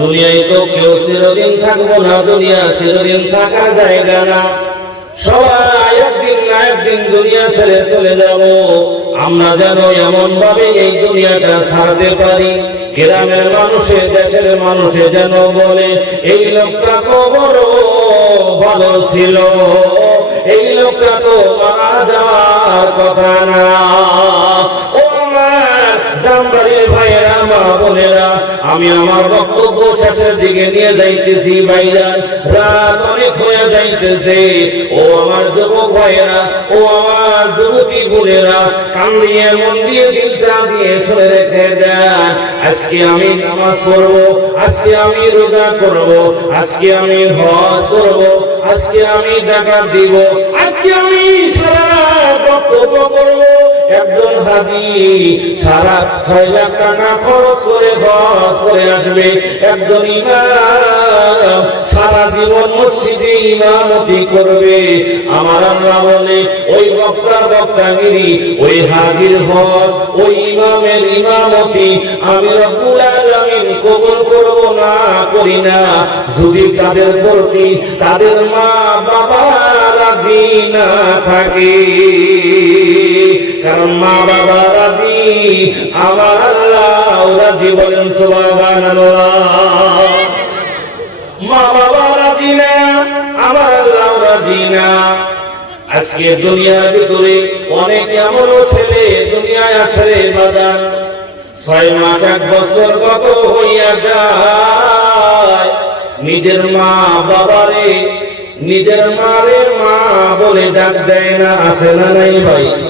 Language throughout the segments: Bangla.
দুনিয়ায় তো কেউ চিরদিন থাকব না, দুনিয়া চিরদিন থাকার জায়গা না। সবাই একদিন না একদিন দুনিয়া ছেড়ে চলে যাব। আমরা যেন এমন ভাবে এই দুনিয়াটা ছাড়তে পারি। গ্রামের মানুষে, দেশের মানুষে যেন বলে, এই লোকটা তো বড় ভালো ছিল। এই লোকটা তো মারা যাওয়ার কথা না। আমি আমার বক্তব্য শেষের দিকে নিয়ে যাইতেছি ভাইজান রাত অনেক হয়ে যাইতেছে। ও আমার যুবক ভাইয়েরা, ও আমার যুবতী বোনেরা কান দিয়ে মন দিয়ে দিলটা দিয়ে সরে রেখে দেন। আজকে আমি নামাজ পড়ব, আজকে আমি রোজা করব, আজকে আমি হজ করব, আজকে আমি জাকাত দিব, আজকে আমি সারা বক্তব্য করব। একজন হাজি, সারা ছয় লাখ টাকা খরচ করে খরচ করে আসবে। একজন ইমাম, সারা জীবন মসজিদে ইমামতি করবে। আমার আল্লাহ বলে, ওই বক্তার বক্তাগিরি, ওই হাজির হজ, ওই ইমামের ইমামতি আমি রব্বুল আলামিন কবুল করব না, করি না। যদি তাদের প্রতি তাদের মা বাবা রাজি না থাকে মা বাবা মা বাবা না না। আজকে দুনিয়ার ভিতরে অনেক এমনও ছেলে দুনিয়ায় আসে বাজান ছয় মাস, এক বছর কত হইয়া যায়। নিজের মা বাবারে, নিজের মারে মা বলে ডাক দেয় না আসে না নাই ভাই?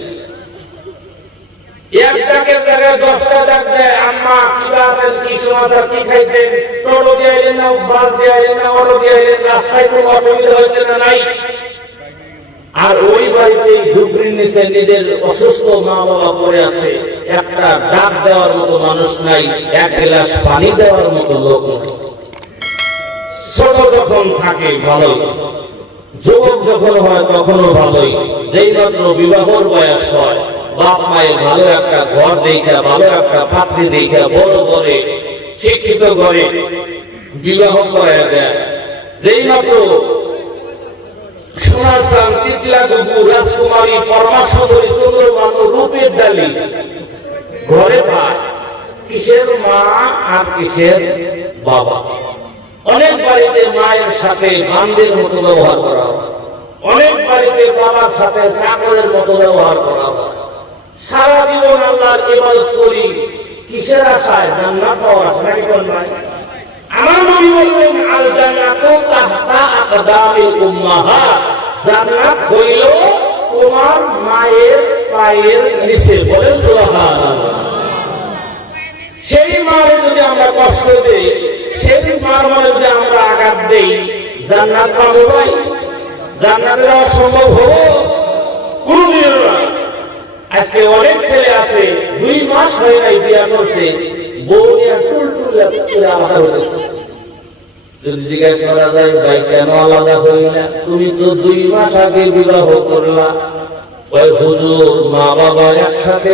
আর ওই বাড়িতে নিচে নিজের অসুস্থ মা বাবা পড়ে আছে। একটা ডাক দেওয়ার মতো মানুষ নাই, এক গ্লাস পানি দেওয়ার মতো লোক নাই। ছোট যখন থাকে যুবক যখন হয়, তখনও ভালোই। যেই মাত্র বিবাহর বয়স হয় বাপ মায়ের ভালো একটা ঘর দেখা ভালো একটা পাত্রী দেখা বড় করে শিক্ষিত করে বিবাহ করে দেয়। যেই মাত্র সোনার রূপের ডালি ঘরে পায়। কিসের মা আর কিসের বাবা? অনেক বাড়িতে মায়ের সাথে বান্ধের মতো ব্যবহার করা অনেক বাড়িতে বাবার সাথে চাকরের মতো ব্যবহার করা হয়। সারা জীবন আল্লাহর ইবাদত করি। কিসের আশায়? জান্নাত পাওয়ার আশা নাকি কোন নাই? আমার নবী বললেন আল জান্নাতু তাহতা আকদামিল উম্মাহাত জান্নাত হইল তোমার মায়ের পায়ের নিচে। বলেন সুবহানাল্লাহ। সেই মায়ের যদি আমরা কষ্ট দেই, সেই মার মানে যদি আমরা আঘাত দেই, জান্নাত পাবো ভাই। জান্নাতের অসম্ভব হব? কোনদিনও না। আজকে অনেক ছেলে আছে, দুই মাস হয়ে নাই বিয়া করছে। যদি করা যায় তো দুই মাস আগে মা বাবা একসাথে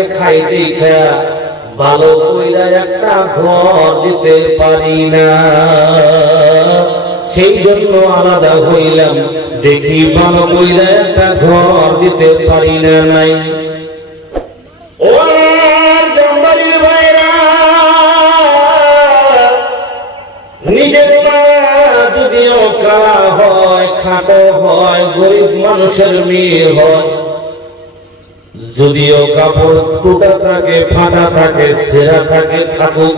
ভালো কইরা একটা ঘর দিতে পারি না। সেই জন্য আলাদা হইলাম। দেখি ভালো কইরা একটা ঘর দিতে পারি না নাই। হয়, গরিব মানুষের মেয়ে হয়। যদিও কাপড় টুটা থাকে, ফাটা থাকে সেরা থাকে, থাকুক।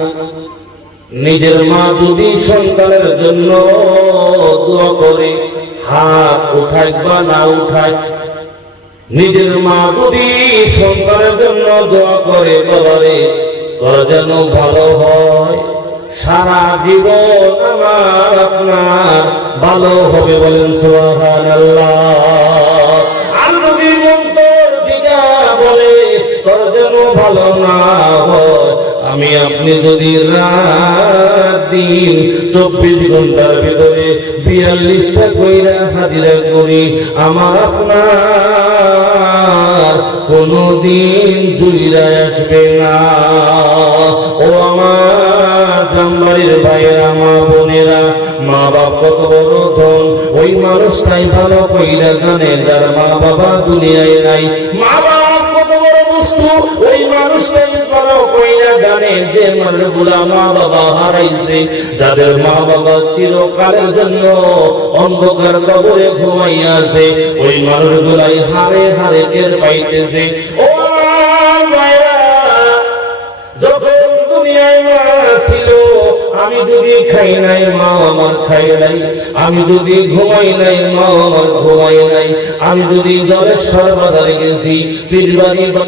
নিজের মা যদি সন্তানের জন্য দোয়া করে, হাত উঠায় বা না উঠায়, নিজের মা যদি সন্তানের জন্য দোয়া করে, বাবারে, তোরা যেন ভালো হয়। সারা জীবন আমার আপনার ভালো হবে বলেন সোহান ভালো না আমি আপনি যদি রাত দিন চব্বিশ ঘণ্টার ভিতরে বিয়াল্লিশটা কইরা হাজিরা করি, আমার আপনার কোনদিন জুইরা আসবে না। ও আমার জামবাড়ির ভাইয়েরা, মা বোনেরা, মা বাপ কত বড় ধন, ওই মানুষটাই ভালো কইরা জানে যার মা বাবা দুনিয়ায় নাই। মা বাপ কত বড় বস্তু, ওই মানুষটাই বাবা বাবা অন্ধকার কবরে ঘুমাইয়া আছে, ওই মানুষগুলাই হারে হারে টের পাইতেছে। ও আমি যদি খাই নাই, মা আমার খাই নাই। আমি যদি ঘুমাই নাই, মা আমার ঘুমাই নাই। আমি যদি জ্বরের সর্বদার গেছি পীর বাড়ি